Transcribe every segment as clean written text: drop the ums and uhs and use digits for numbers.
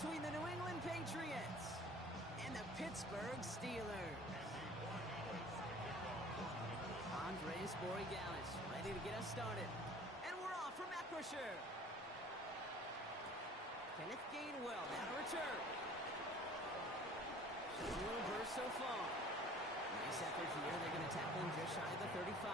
between the New England Patriots and the Pittsburgh Steelers. Andres Borregalis ready to get us started. And we're off from Acrisure. Kenneth Gainwell now to return. Showing a little burst so far. Nice effort here. They're going to tackle him just shy of the 35.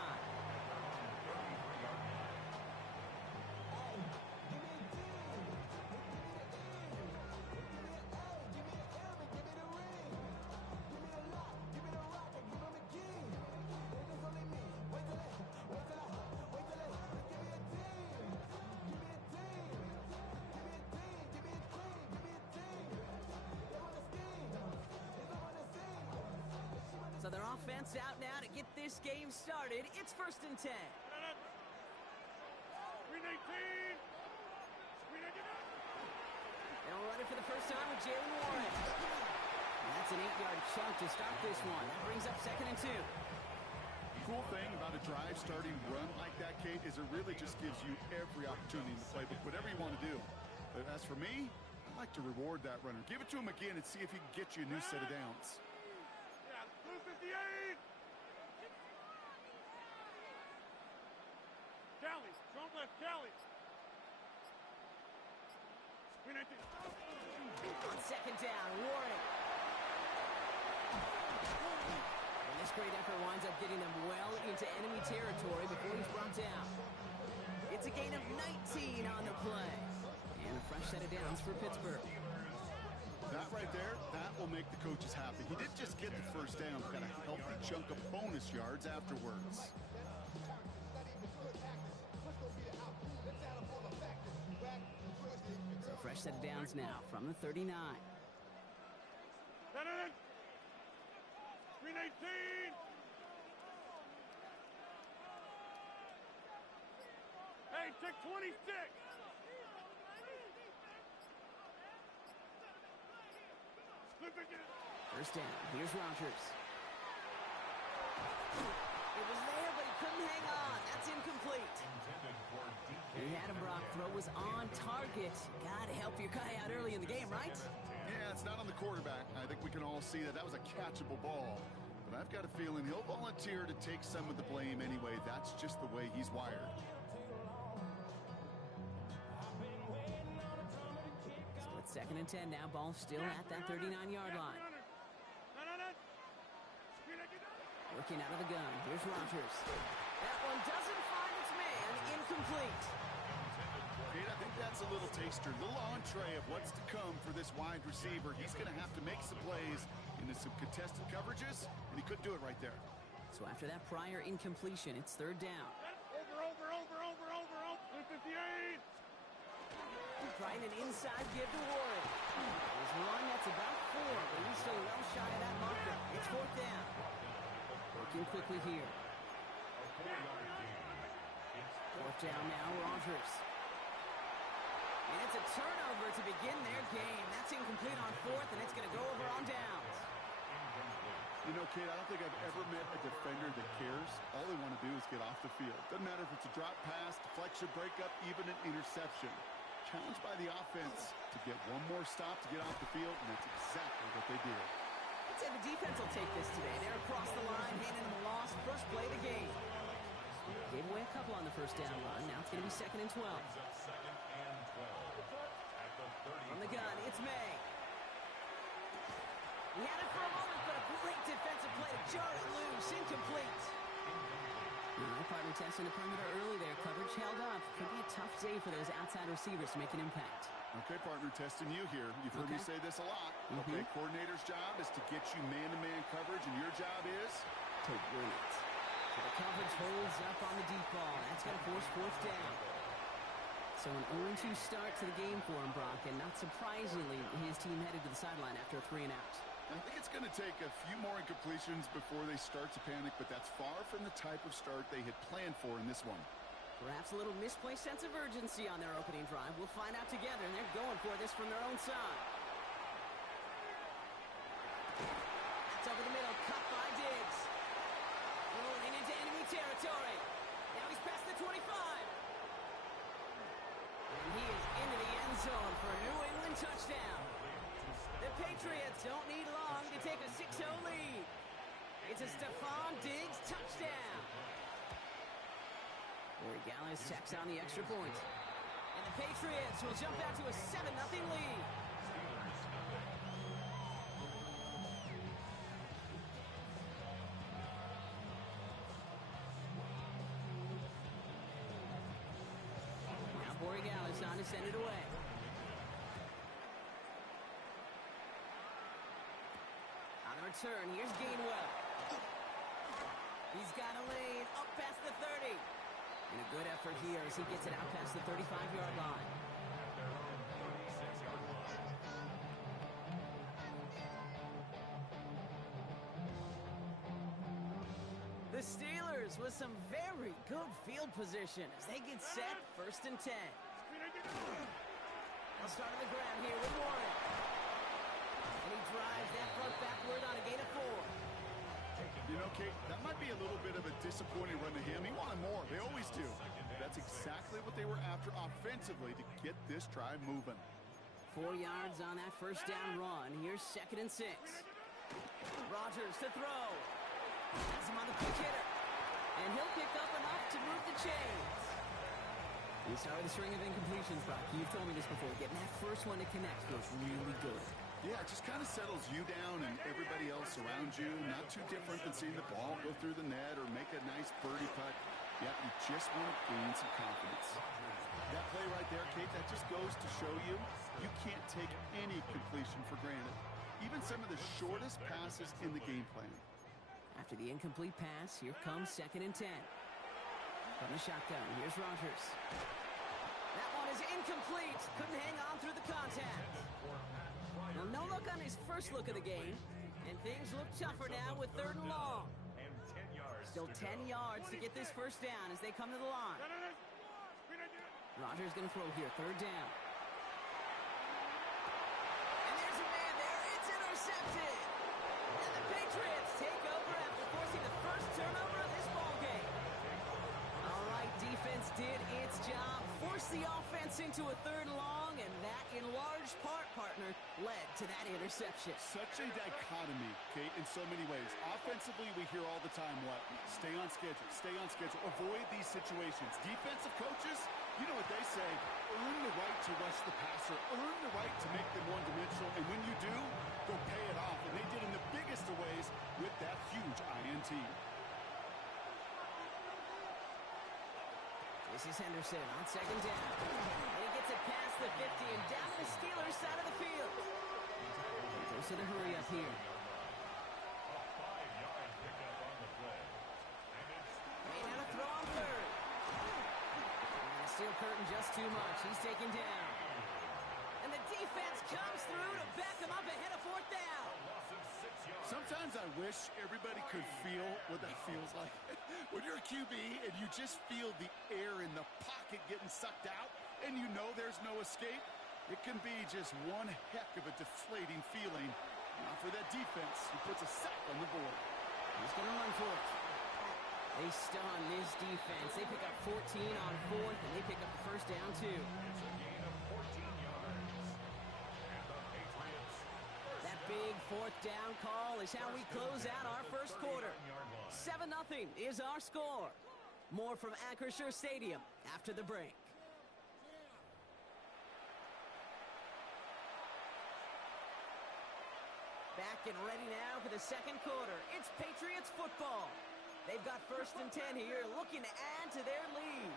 So their offense out now to get this game started. It's 1st and 10. They'll run it for the first time with Jalen Warren. And that's an 8-yard chunk to start this one. That brings up 2nd and 2. The cool thing about a drive starting run like that, Kate, is it really just gives you every opportunity to play whatever you want to do. But as for me, I like to reward that runner. Give it to him again and see if he can get you a new set of downs. 58! Kelly, don't left Kelly. On 2nd down, Warren. And this great effort winds up getting them well into enemy territory before he's brought down. It's a gain of 19 on the play. And a fresh set of downs for Pittsburgh. That right there, that will make the coaches happy. He didn't just get the first down, got a healthy chunk of bonus yards afterwards. So a fresh set of downs now from the 39. 318! Hey, take 26! First down. Here's Rodgers. It was there, but he couldn't hang on. That's incomplete. He had him, Brock. Throw was on target. Gotta help your guy out early in the game, right? Yeah, it's not on the quarterback. I think we can all see that was a catchable ball. But I've got a feeling he'll volunteer to take some of the blame anyway. That's just the way he's wired. So it's 2nd and 10 now. Ball still at that 39-yard line. Working out of the gun. Here's Rodgers. That one doesn't find its man. Incomplete. Kate, I think that's a little taster, a little entree of what's to come for this wide receiver. He's going to have to make some plays into some contested coverages, and he couldn't do it right there. So after that prior incompletion, it's 3rd down. Over. 58! Trying an inside give to Warren. There's one that's about 4, but he's still well shy of that marker. It's 4th down. Working quickly here. 4th down now, Rodgers. And it's a turnover to begin their game. That's incomplete on 4th, and it's going to go over on downs. You know, Kate, I don't think I've ever met a defender that cares. All they want to do is get off the field. Doesn't matter if it's a drop pass, deflection, breakup, even an interception. Challenged by the offense to get one more stop to get off the field, and that's exactly what they did. I'd say the defense will take this today. They're across the line, handing them a loss. First play of the game. Gave away a couple on the first down run. Now it's going to be 2nd and 12. From the gun, it's May. He had it for a moment, but a great defensive play to jar it loose. Incomplete. Partner testing the perimeter early there. Coverage held up. Could be a tough day for those outside receivers to make an impact. Okay, partner, testing you here. You've heard me say this a lot. Okay, coordinator's job is to get you man-to-man coverage, and your job is to win it. So the coverage holds up on the deep ball. That's going to force 4th down. So an 0-2 start to the game for him, Brock, and not surprisingly, his team headed to the sideline after a 3-and-out. I think it's going to take a few more incompletions before they start to panic, but that's far from the type of start they had planned for in this one. Perhaps a little misplaced sense of urgency on their opening drive. We'll find out together, and they're going for this from their own side. That's over the middle, cut by Diggs. Rolling into enemy territory. Now he's past the 25. And he is into the end zone for a New England touchdown. don't need long to take a 6-0 lead. It's a Stephon Diggs touchdown. Corey Gallis checks on the extra point. And the Patriots will jump out to a 7-0 lead. Now Corey Gallis on to send it away. On the return, here's Gainwell. He's got a lane up past the 30. And a good effort here as he gets it out past the 35-yard line. The Steelers with some very good field position as they get set 1st and 10. They'll start on the ground here with Warren. And he drives that front backward on a gain of 4. You know, Kate, that might be a little bit of a disappointing run to him. He wanted more. They always do. That's exactly what they were after offensively to get this drive moving. 4 yards on that first down run. Here's 2nd and 6. Rodgers to throw. Has him on the quick hitter. And he'll pick up enough to move the chains. We started the string of incompletions, Brock. You've told me this before. Getting that first one to connect feels really good. Yeah, it just kind of settles you down and everybody else around you. Not too different than seeing the ball go through the net or make a nice birdie putt. Yeah, you just want to gain some confidence. That play right there, Kate, that just goes to show you you can't take any completion for granted. Even some of the shortest passes in the game plan. After the incomplete pass, here comes 2nd and 10. From the shotgun, here's Rodgers. That one is incomplete. Couldn't hang on through the contact. Well, no look on his first look of the game, and things look tougher now with 3rd and long. Still 10 yards to get this first down as they come to the line. Rodgers going to throw here, 3rd down. And there's a man there. It's intercepted. And the Patriots take over after forcing the first turnover of this ballgame. All right, defense did its job. Forced the offense into a 3rd and long, and that, in large part, partner, led to that interception. Such a dichotomy, Kate, in so many ways. Offensively, we hear all the time what? Stay on schedule, avoid these situations. Defensive coaches, you know what they say, earn the right to rush the passer, earn the right to make them one-dimensional, and when you do, go pay it off. And they did in the biggest of ways with that huge INT. This is Henderson on 2nd down. And he gets it past the 50 and down the Steelers' side of the field. He goes to the hurry up here. Made out a throw on 3rd. And steel curtain just too much. He's taken down. And the defense comes through to back him up ahead of 4th down. Sometimes I wish everybody could feel what that feels like. When you're a QB and you just feel the air in the pocket getting sucked out and you know there's no escape, it can be just one heck of a deflating feeling. Now for that defense, who puts a sack on the board. He's going to run for it. They stun this defense. They pick up 14 on 4th, and they pick up the first down, too. That big 4th down call is how we close out our first quarter. 7-0 is our score. More from Acrisure Stadium after the break. Back and ready now for the second quarter. It's Patriots football. They've got 1st and 10 here, looking to add to their lead.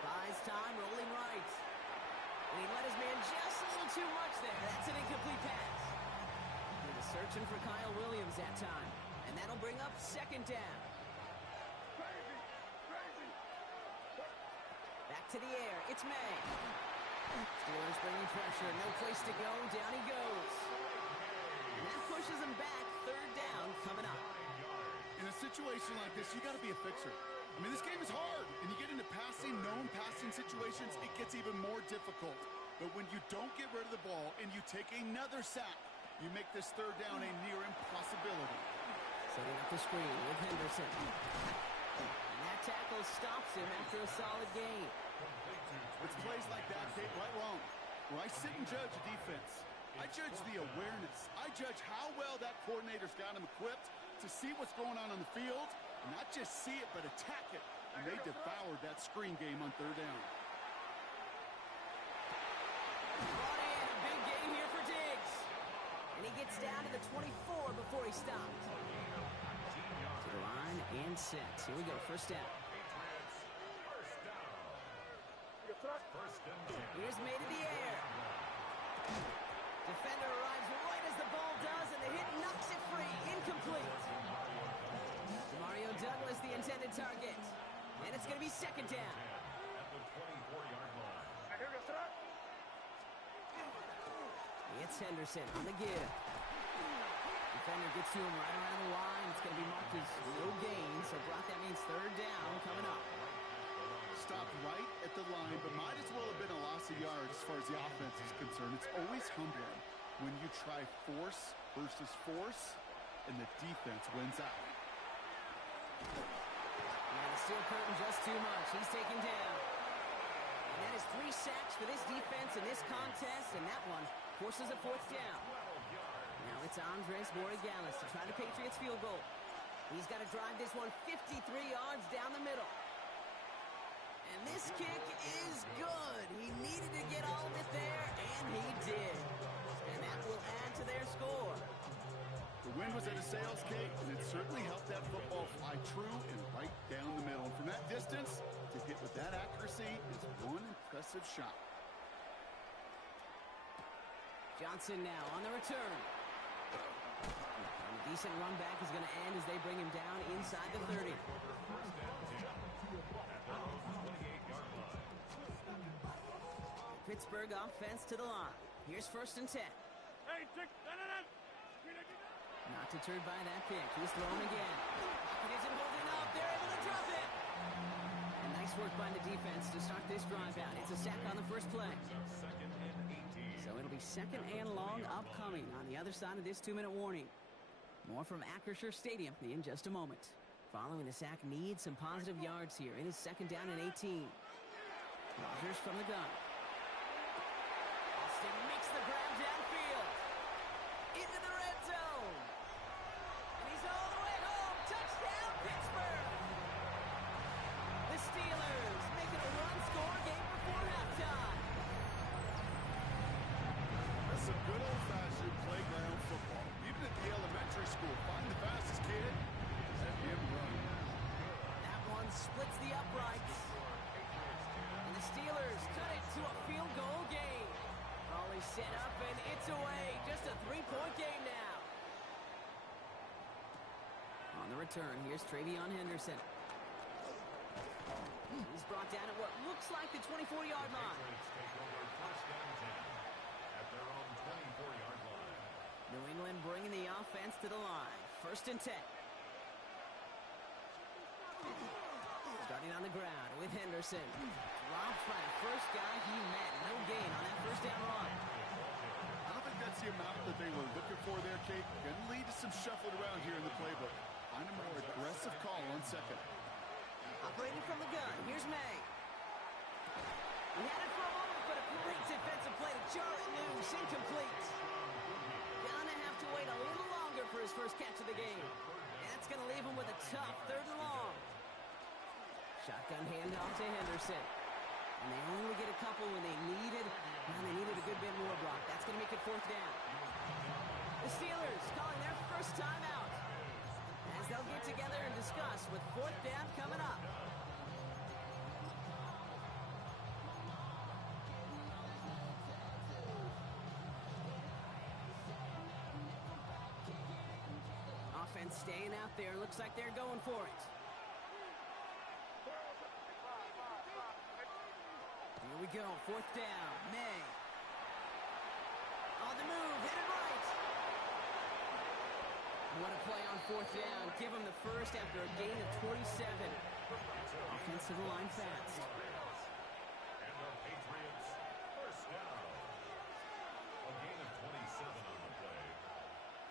Buys time, rolling right. And he let his man just a little too much there. That's an incomplete pass. He was searching for Kyle Williams that time. And that'll bring up 2nd down. Back to the air. It's May. Steelers bringing pressure. No place to go. Down he goes. And that pushes him back. 3rd down coming up. In a situation like this, you got to be a fixer. I mean, this game is hard, and you get into known passing situations, it gets even more difficult. But when you don't get rid of the ball and you take another sack, you make this 3rd down a near impossibility. Setting up the screen with Henderson. And that tackle stops him after a solid gain. It's plays like that, Kate, right wrong. Where I sit and judge a defense. I judge the awareness. I judge how well that coordinator's got him equipped to see what's going on the field, and not just see it, but attack it. And they devoured that screen game on third down. Brought in, a big game here for Diggs. And he gets down to the 24 before he stops. To the line and set. Here we go, first down. Here's made in the air. Defender arrives right as the ball does, and the hit knocks it free. Incomplete. Mario Douglas, the intended target. And it's going to be second down. It's Henderson on the give. Defender gets to him right around the line. It's going to be marked as no gain. So, Brock, that means third down coming up. Stopped right at the line, but might as well have been a loss of yards as far as the offense is concerned. It's always humbling when you try force versus force, and the defense wins out. Yeah, the steel curtain just too much. He's taken down. And that is 3 sacks for this defense in this contest, and that one forces a fourth down. Now it's Andres Borregales to try the Patriots field goal. He's got to drive this one 53 yards down the middle. And this kick is good. He needed to get all of it there, and he did. And that will add to their score. The wind was at a sails, Kate, and it certainly helped that football fly true and right down the middle. And from that distance, to hit with that accuracy is one impressive shot. Johnson now on the return. And a decent run back is going to end as they bring him down inside the 30. Pittsburgh offense to the line. Here's first and 10. Hey, Dick. Not deterred by that pick. He's throwing again. It isn't holding up. They're able to drop it. And nice work by the defense to start this drive out. It's a sack on the first play. So it'll be second and long upcoming on the other side of this 2-minute warning. More from Acrisure Stadium in just a moment. Following the sack needs some positive yards here. It is second down and 18. Rodgers from the gun. Austin makes the grab downfield. Into the red zone. And he's all the way home. Touchdown, Pittsburgh. The Steelers making a one-score game before halftime. That's some good old-fashioned playground football. Even at the elementary school, find the fastest kid, let him run. That one splits the uprights. And the Steelers cut it to a field goal game. Always set up, and it's away. Just a 3-point game now. On the return, here's Travion Henderson. He's brought down at what looks like the 24-yard line. New England bringing the offense to the line. First and 10. Starting on the ground with Henderson. Dropped by the first guy he met. No gain on that first down run. I don't think that's the amount that they were looking for there, Kate. Going to lead to some shuffling around here in the playbook. Find a more aggressive call on second. Operating from the gun. Here's May. He had it for a moment, but a great defensive play to Charlie loose. Incomplete. Gonna have to wait a little longer for his first catch of the game. And that's going to leave him with a tough third and long. Shotgun handoff to Henderson. And they only get a couple when they needed. Now they needed a good bit more, Brock. That's going to make it fourth down. The Steelers calling their first time out. As they'll get together and discuss with fourth down coming up. Offense staying out there. Looks like they're going for it. Here we go, fourth down, May. On the move, hit it right. What a play on fourth down. Give him the first after a gain of 27. Offense to the line fast. And the Patriots, first down. A gain of 27 on the play.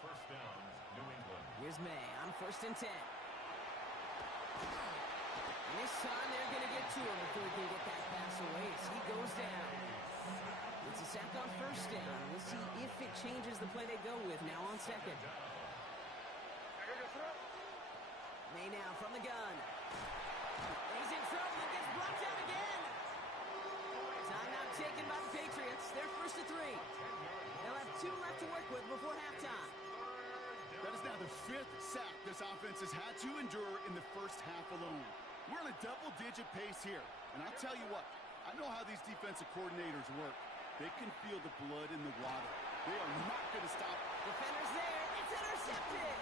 First down, New England. Here's May on first and 10. And this time they're going to get to him before he can get that pass away as he goes down. It's a sack on first down. We'll see if it changes the play they go with now on second. May now from the gun. He's in trouble and gets blocked out again. Timeout taken by the Patriots. They're first to 3. They'll have 2 left to work with before halftime. That is now the 5th sack this offense has had to endure in the first half alone. We're in a double-digit pace here. And I'll tell you what, I know how these defensive coordinators work. They can feel the blood in the water. They are not going to stop. Defender's there. It's intercepted.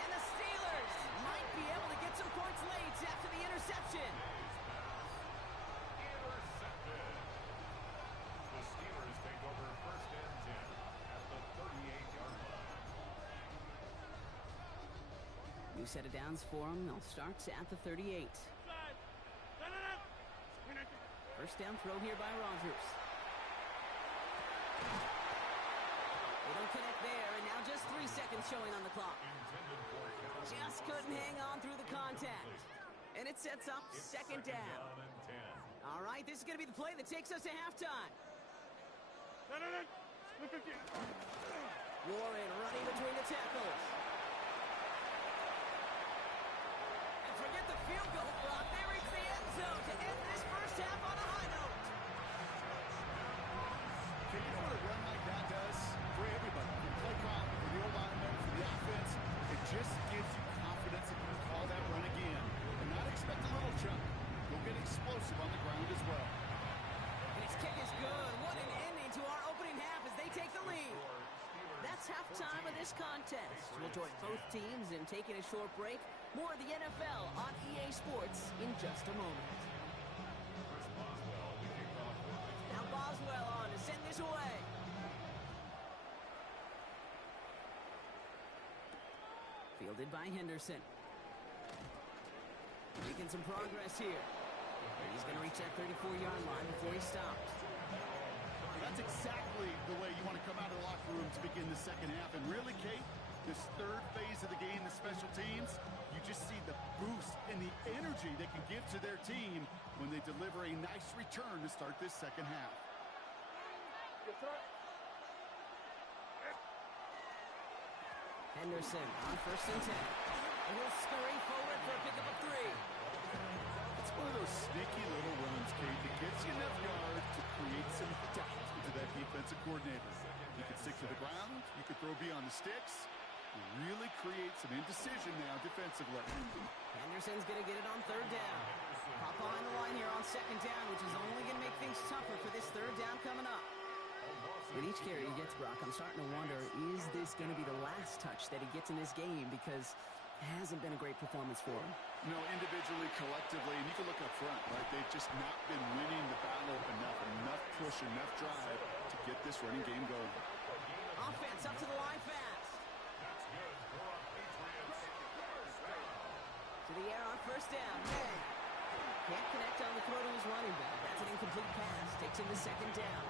And the Steelers might be able to get some points late after the interception. Intercepted. The Steelers take over first and 10 at the 38-yard line. New set of downs for them. They'll start at the 38. First down throw here by Rodgers. They don't connect there, and now just 3 seconds showing on the clock. Just couldn't hang on through the contact. And it sets up second down. All right, this is going to be the play that takes us to halftime. Warren running between the tackles. And forget the field goal, Brock. They reach the end zone to end this first half on a high note. You know what a run like that does for everybody? For the play clock, for the O-lineman, for the offense. It just gives you confidence that you can call that run again. And not expect a little jump. You'll get explosive on the ground as well. And his kick is good. What an ending to our opening half as they take the lead. That's halftime of this contest. We'll join both teams in taking a short break. More of the NFL on EA Sports in just a moment. Now Boswell on to send this away. Fielded by Henderson. Making some progress here. He's going to reach that 34-yard line before he stops. That's exactly the way you want to come out of the locker room to begin the second half. And really, Kate, this third phase of the game, the special teams, you just see the boost and the energy they can give to their team when they deliver a nice return to start this second half. Henderson on first and 10. And he'll scurry forward for a pickup of 3. It's one of those sneaky little runs, Kate, that gets you enough yards to create some doubt into that defensive coordinator. You can stick to the ground. You can throw beyond the sticks. You really create some indecision now defensively. Henderson's going to get it on third down. Pop on the line here on second down, which is only going to make things tougher for this third down coming up. With each carry he gets, Brock, I'm starting to wonder, is this going to be the last touch that he gets in this game? Because it hasn't been a great performance for him. No, individually, collectively, and you can look up front, right? They've just not been winning the battle enough push, enough drive to get this running game going. Offense up to the line fast. To the air on first down. May can't connect on the throw to his running back. That's an incomplete pass. Takes him to second down.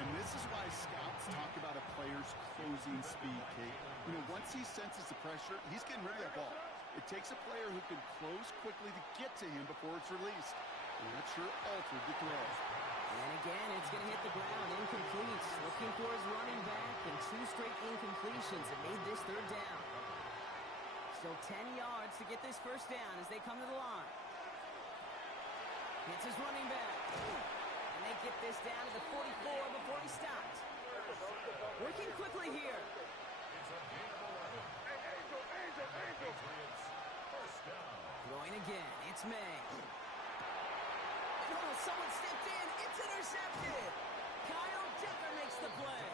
And this is why scouts talk about a player's closing speed, Kate. You know, once he senses the pressure, he's getting rid of that ball. It takes a player who can close quickly to get to him before it's released. And that sure altered the throw. And again, it's going to hit the ground. Incomplete. Looking for his running back, and 2 straight incompletions that made this third down. Still 10 yards to get this first down as they come to the line. Hits his running back. And they get this down to the 44 before he stops. Working quickly here. Throwing again. It's May. Oh, someone stepped in. It's intercepted. Kyle Decker makes the play.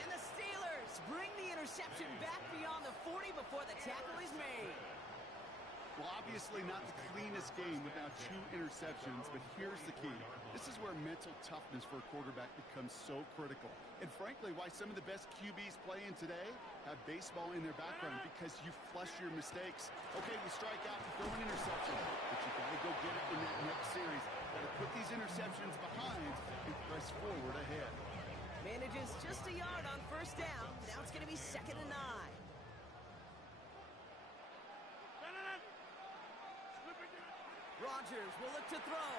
And the Steelers bring the interception back beyond the 40 before the tackle is made. Well, obviously not the cleanest game with now 2 interceptions, but here's the key. This is where mental toughness for a quarterback becomes so critical. And frankly, why some of the best QBs playing today have baseball in their background, because you flush your mistakes. Okay, we strike out and throw an interception, but you got to go get it in that next series. Got to put these interceptions behind and press forward ahead. Manages just a yard on first down. Now it's going to be second and 9. Rodgers will look to throw.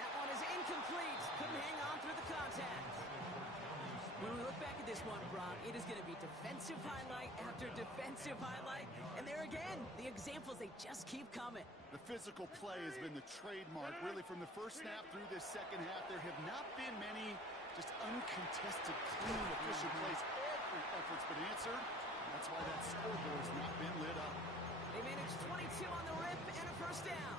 That one is incomplete. Couldn't hang on through the contact. this one, Brock. It is going to be defensive highlight after defensive highlight. And there again, the examples, they just keep coming. The physical play has been the trademark, really, from the first snap through this second half. There have not been many just uncontested, clean, efficient plays. Every effort's been answered. That's why that scoreboard's not been lit up. They managed 22 on the rip and a first down.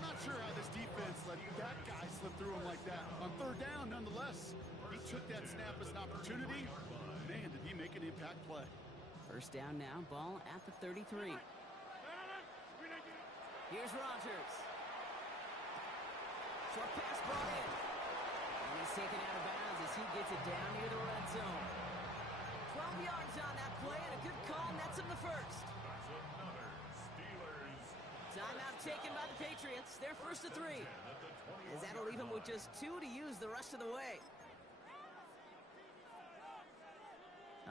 I'm not sure how this defense let that guy slip through him like that. On third down, nonetheless, he took that snap as an opportunity. Man, did he make an impact play. First down now, ball at the 33. Here's Rodgers. Short pass brought in. And he's taken out of bounds as he gets it down near the red zone. 12 yards on that play and a good call nets him the first. That's another Steelers. Timeout taken by the Patriots. They're first to 3. As that'll leave him with just 2 to use the rest of the way.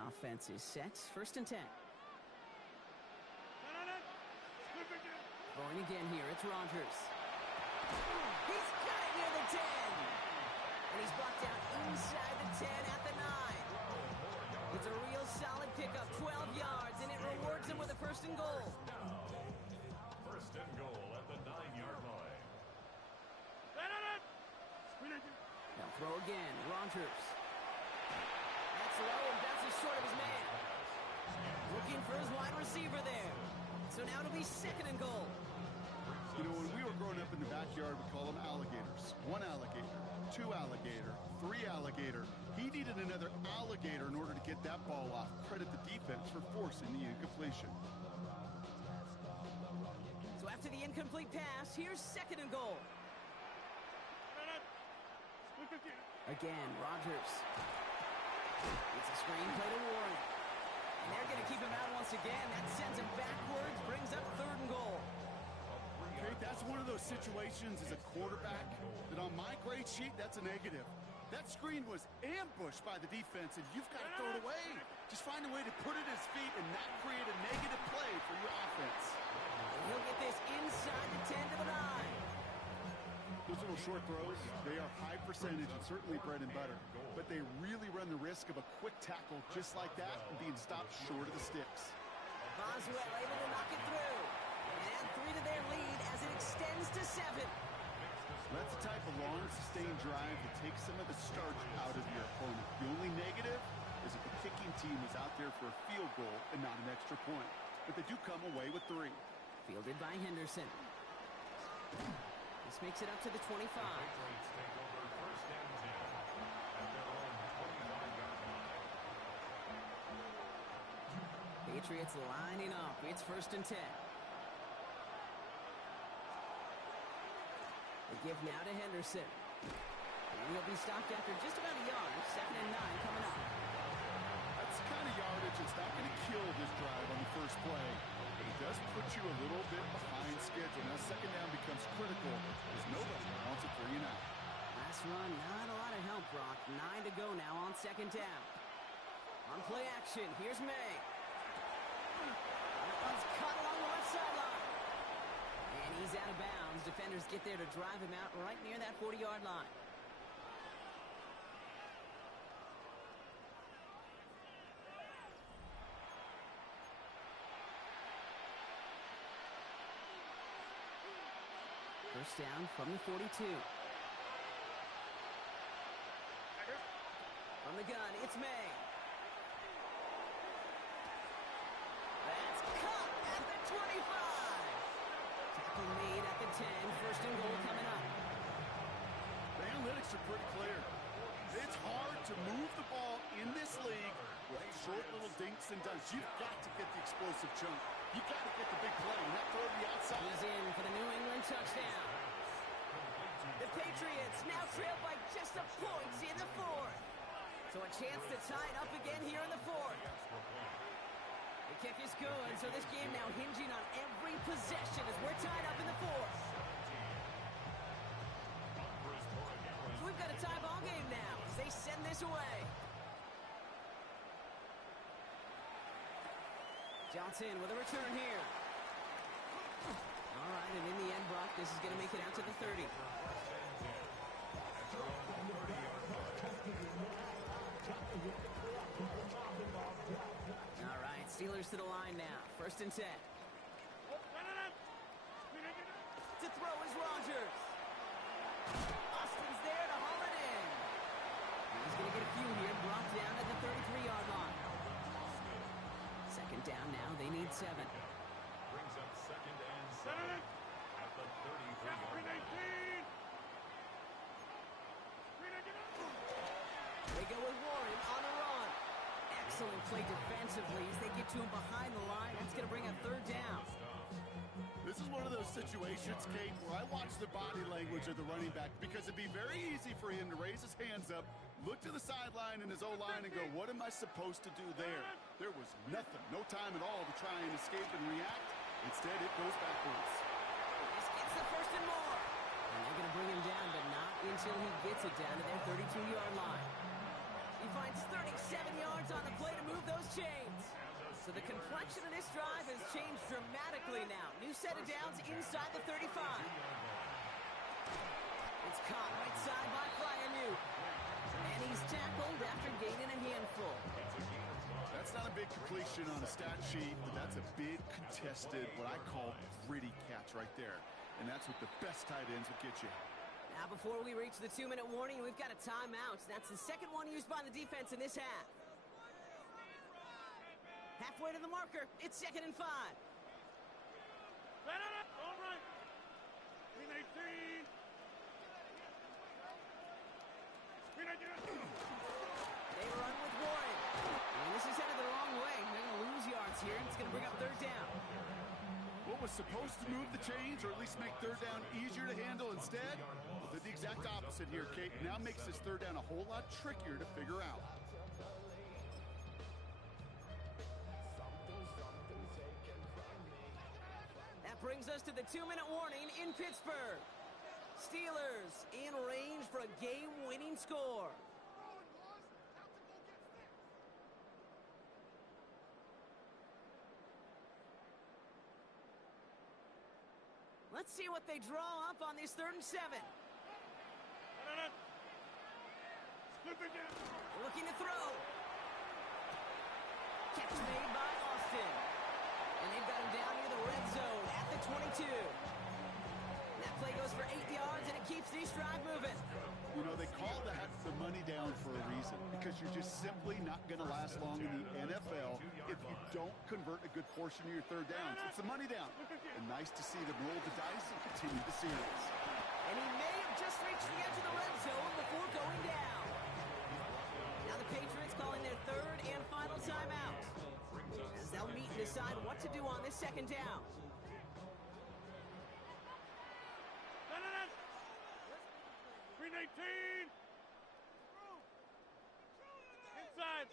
Offense is set. First and 10. Going again here. It's Rodgers. He's got it near the 10. And he's brought down inside the 10 at the 9. It's a real solid pickup. 12 yards, and it rewards him with a first and goal. First and goal at the 9-yard line. Now throw again. Rodgers. That's low and bounces short of his man. Looking for his wide receiver there. So now it'll be second and goal. You know, when we were growing up in the backyard, we call them alligators. 1 alligator, 2 alligator, 3 alligator. He needed another alligator in order to get that ball off. Credit the defense for forcing the incompletion. So after the incomplete pass, here's second and goal. Again, Rodgers. It's a screen play to Warren. And they're going to keep him out once again. That sends him backwards, brings up third and goal. Okay, that's one of those situations as a quarterback that on my grade sheet, that's a negative. That screen was ambushed by the defense, and you've got to throw it away. Just find a way to put it at his feet and not create a negative play for your offense. And he'll get this inside the 10 to the 9. Those little short throws, they are high percentage and certainly bread and butter. But they really run the risk of a quick tackle just like that and being stopped short of the sticks. Boswell able to knock it through. And add 3 to their lead as it extends to 7. That's the type of long, sustained drive that takes some of the starch out of your opponent. The only negative is if the kicking team is out there for a field goal and not an extra point. But they do come away with 3. Fielded by Henderson. This makes it up to the 25. Patriots take over first and 10 at their own 25-yard line. Patriots lining up. It's first and 10. They give now to Henderson. And he'll be stopped after just about a yard. Second and 9 coming up. That's the kind of yardage that's not going to kill this drive on the first play. But it does put you a little bit behind schedule. Now second down becomes critical because nobody wants a 3 and out. Last run, not a lot of help, Brock. 9 to go now on second down. On play action, here's May. That one's cut along the left sideline. And he's out of bounds. Defenders get there to drive him out right near that 40-yard line. First down from the 42. From the gun, it's May. That's cut at the 25. Tackle made at the 10. First and goal coming up. The analytics are pretty clear. It's hard to move the ball in this league with short little dinks and dunks. You've got to get the explosive chunk. You've got to get the big play. And that throw to the outside. He's in for the New England touchdown. The Patriots now trail by just a point in the 4th. So a chance to tie it up again here in the 4th. The kick is good, so this game now hinging on every possession as we're tied up in the 4th. So we've got a tie ball game now as they send this away. Johnson with a return here. All right, and in the end, Brock, this is going to make it out to the 30. 1st and 10. To throw is Rogers. Austin's there to haul it in. He's going to get a few here, brought down at the 33-yard line. 2nd down now, they need 7. Brings up 2nd and 7 at the 33-yard line. They go with Warren on the run. Excellent play defensively as they get to him behind the line. That's going to bring a 3rd down. This is one of those situations, Kate, where I watch the body language of the running back because it'd be very easy for him to raise his hands up, look to the sideline in his O-line and go, what am I supposed to do there? There was nothing, no time at all to try and escape and react. Instead, it goes backwards. This gets the 1st and more. And they're going to bring him down, but not until he gets it down to their 32-yard line. He finds 37 yards on the play to move those chains. So the complexion of this drive has changed dramatically now. New set of downs inside the 35. It's caught right side by Fryermuth. And he's tackled after gaining a handful. That's not a big completion on a stat sheet, but that's a big contested, what I call gritty catch right there. And that's what the best tight ends will get you. Now before we reach the 2-minute warning, we've got a timeout. That's the 2nd one used by the defense in this half. Halfway to the marker, it's 2nd and 5. All right. 18. They run with Warren. And this is headed the wrong way. They're going to lose yards here, and it's going to bring up 3rd down. What was supposed to move the chains or at least make 3rd down easier to handle instead? Well, did the exact opposite here, Kate. Now makes this 3rd down a whole lot trickier to figure out. Brings us to the 2-minute warning in Pittsburgh. Steelers in range for a game-winning score. Let's see what they draw up on this 3rd and 7. Looking to throw. Catch made by Austin. And they've got him down near the red zone at the 22. That play goes for 8 yards, and it keeps this drive moving. You know, they call that the money down for a reason, because you're just simply not going to last long in the NFL if you don't convert a good portion of your 3rd downs. It's the money down. And nice to see them roll the dice and continue the series. And he may have just reached the edge of the red zone before going down. Now the Patriots calling their 3rd and final timeout, as they'll meet and decide what to do on this 2nd down. Green 18. Inside.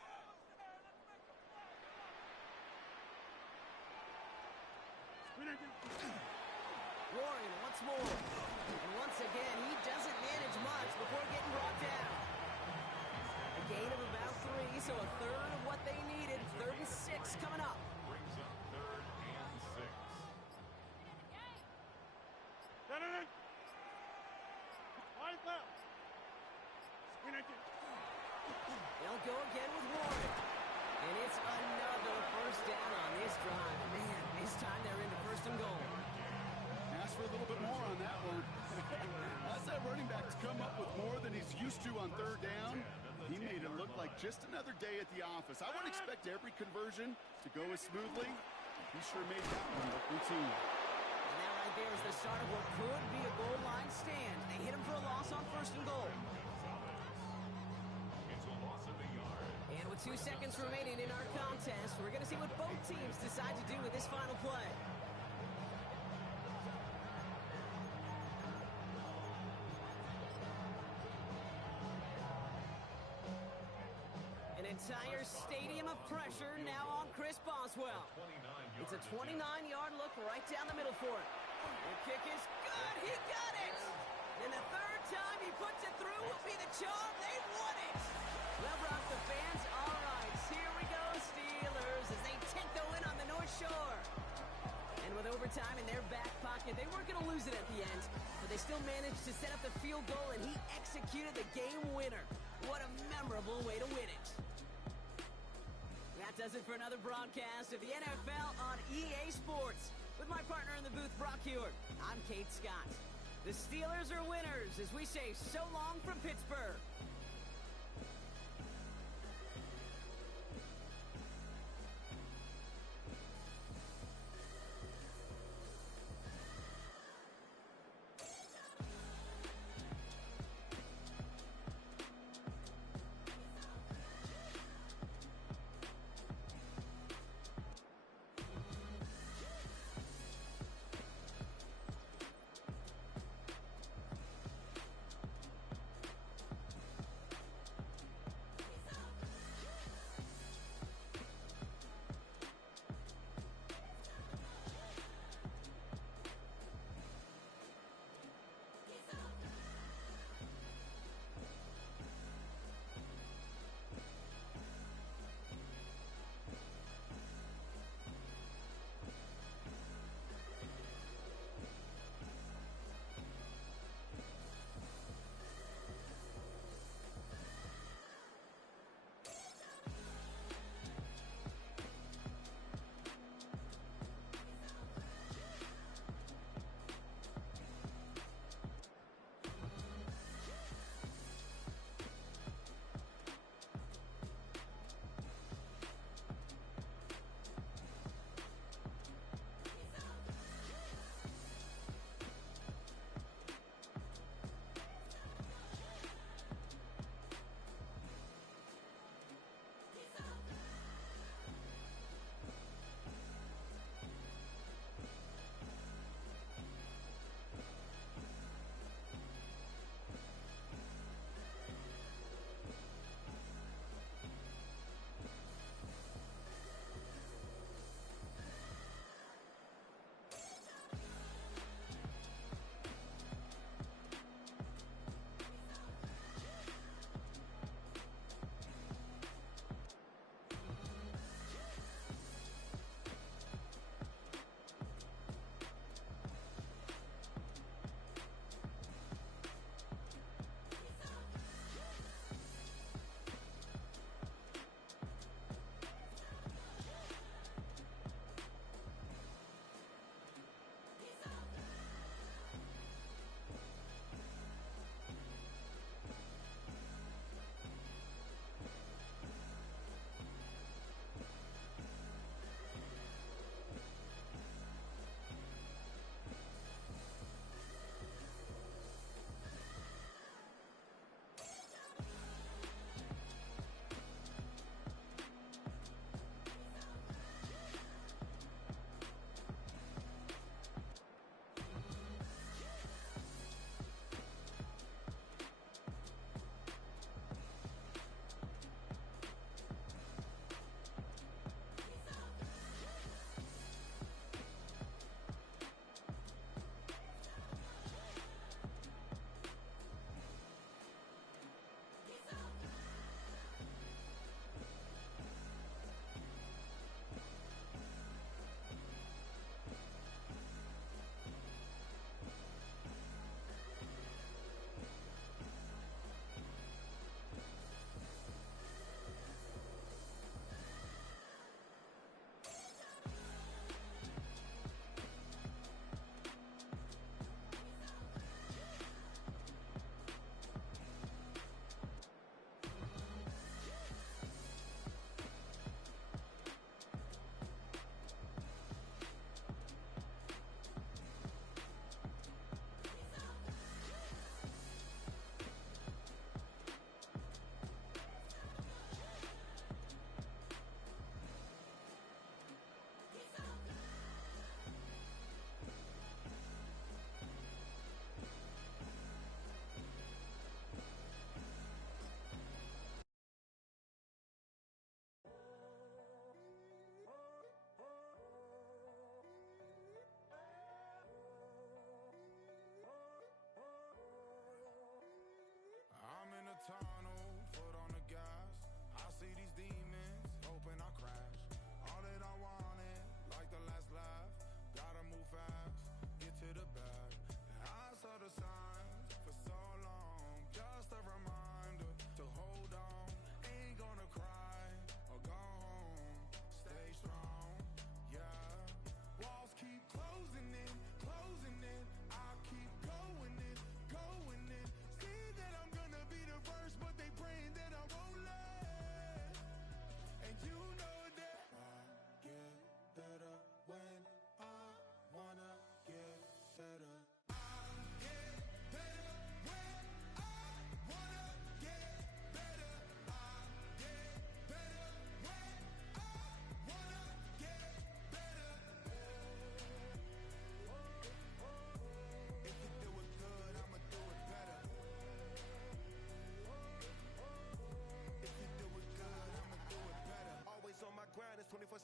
Warren once more. And once again, he doesn't manage much before getting brought down. A gain of about 3, so a 1/3 of what they needed. 3rd and 6 coming up. Brings up 3rd and 6. They'll go again with Warren. And it's another 1st down on this drive. Man, this time they're into 1st and goal. Ask for a little bit more on that one. As that running back's come up with more than he's used to on 3rd down, he made it look like just another day at the office. I wouldn't expect every conversion to go as smoothly. He sure made that one look routine. And that right there is the start of what could be a goal line stand. They hit him for a loss on 1st and goal. It's a loss of a yard. And with 2 seconds remaining in our contest, we're going to see what both teams decide to do with this final play. An entire stadium of pressure now on Chris Boswell. It's a 29-yard look right down the middle for it. The kick is good. He got it. And the 3rd time he puts it through will be the charm. They won it. Well, Brock, the fans, all right. Here we go, Steelers, as they take the win on the North Shore. And with overtime in their back pocket, they weren't going to lose it at the end, but they still managed to set up the field goal, and he executed the game winner. What a memorable way to win it. That does it for another broadcast of the NFL on EA Sports. With my partner in the booth, Brock Hewitt, I'm Kate Scott. The Steelers are winners as we say so long from Pittsburgh.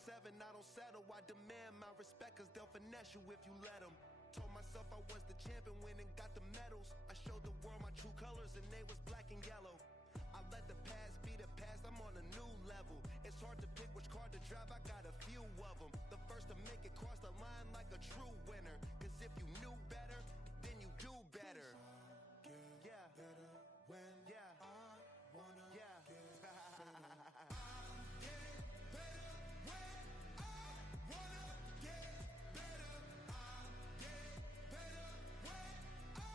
7, I don't settle. I demand my respect, cause they'll finesse you if you let them. Told myself I was the champion, went and got the medals. I showed the world my true colors, and they was black and yellow. I let the past be the past, I'm on a new level. It's hard to pick which car to drive, I got a few of them. The first to make it cross the line like a true winner. Cause if you knew better, then you do better. Yeah. Better when I wanna get better. I'll get better when I wanna get better. I'll get better when I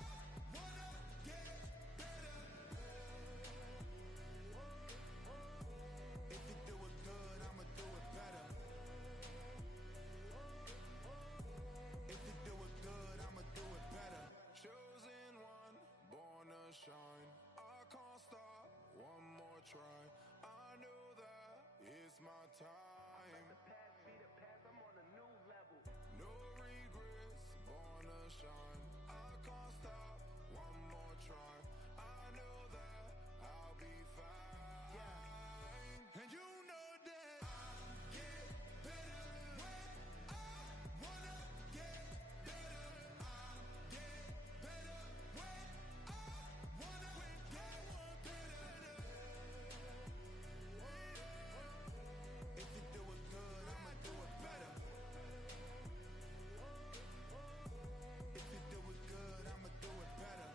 wanna get better. If you do it good, I'ma do it better. If you do it good, I'ma do it better. Chosen one, born to shine. I can't stop, one more try. I know that it's my time. Let the past be the past, I'm on a new level. No regrets, born to shine. I can't stop, one more try. I know that I'll be fine. Yeah. And you know that I'll get better when I wanna get better. I'll get better when I wanna get better. If you do it good, I'ma do it better. If you do it good, I'ma do it better.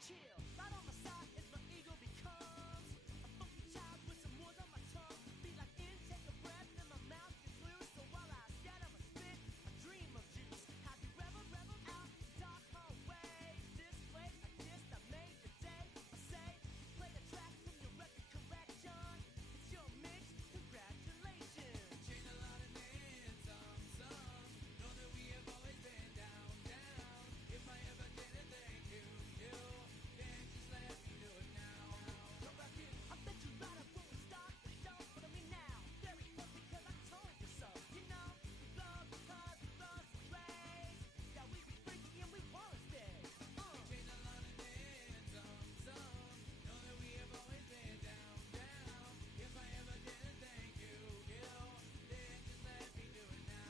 Chill, right on my side as my ego becomes a funky child with some words on my tongue. Be like intake a breath and my mouth gets loose. So while I scatter my spit, I dream of juice. Have you rebel out the dark hallways? This place I kissed, I made the day. I say, play the track from your record collection. It's your mix, congratulations. Change a lot of names, some. Know that we have always been down. If I ever did it, thank you. Then just let me do it now. Go back in. I bet you right up when we start the show. But I mean now, very close because I told you so. You know, we love because we love the race. Yeah, we be freaky and we wanna stay. Change a lot of names, some. Know that we have always been down. If I ever did it, thank you. Then just let me do it now.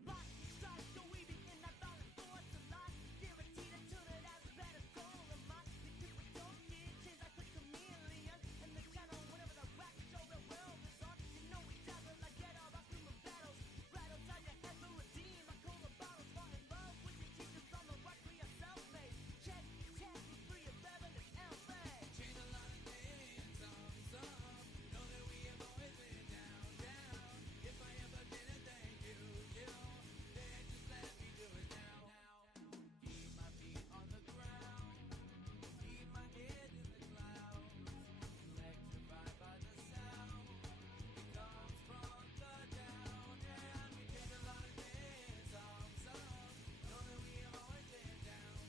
Lightning strikes, so we begin that violent force of life. Guaranteed to turn it as better goal of mine. Because we don't get changed like a chameleon. And the channel, whenever the rap show the world is on. You know we dazzle like get all our human battles. Rattle down your head for redeem. I call the bottles, fall in love with your teachers on the right for your self-made. Check, these 3 of 11 is LA. Change a lot of names, some. Know that we have always been down. If I ever did it, thank you. Then just let me do it now. Keep my feet on the ground. Keep my head in the clouds. Electrified by the sound. It comes from the down. And we take a lot of names, some. Know that we have always been down.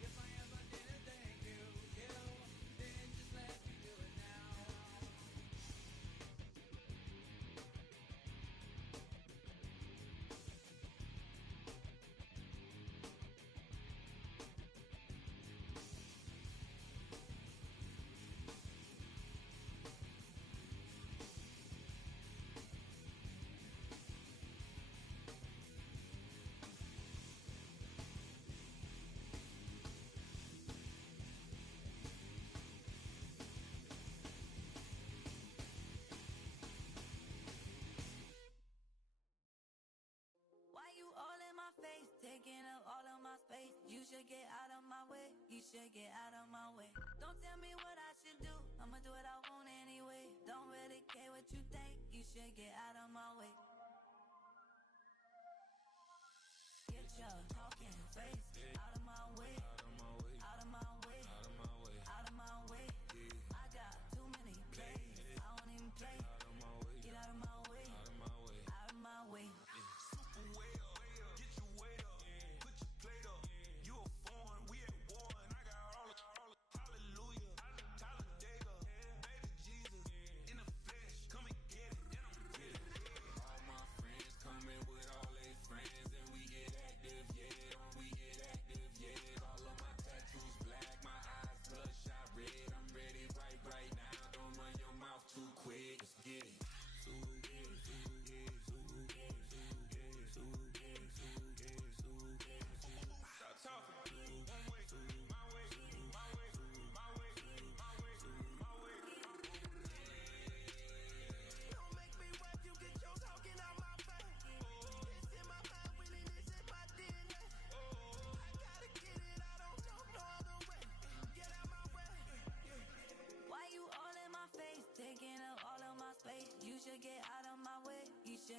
If I ever did it, thank you. Then just let me do it now. Why you all in my face, taking up all of my space? You should get out of my way, you should get out of my way. Don't tell me what I should do, I'ma do what I want anyway. Don't really care what you think, you should get out of my way. Get your talking face out of my way, out of my way, out of my way. I got too many plays, I don't even play. Get out of my way.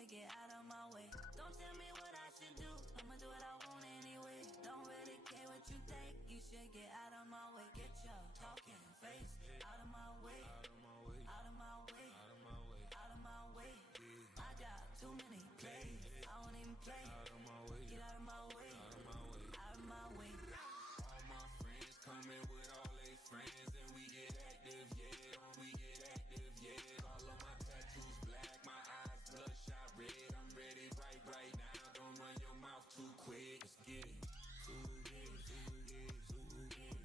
should get out of my way. Don't tell me what I should do, I'ma do what I want anyway. Don't really care what you think, you should get out of my way. Get your talking face out of my way. Out of my way. Out of my way. Out of my way. Out of my way. I got too many plays, I won't even play. Out of my way. Get out of my way. Out of my way. Out of my way. All my friends coming with all their friends, and we get active, yeah. We get active, yeah. All of my tattoos black, my eyes bloodshot red. I'm ready right now. Don't run your mouth too quick. Let's get it. Too good, too good, too good.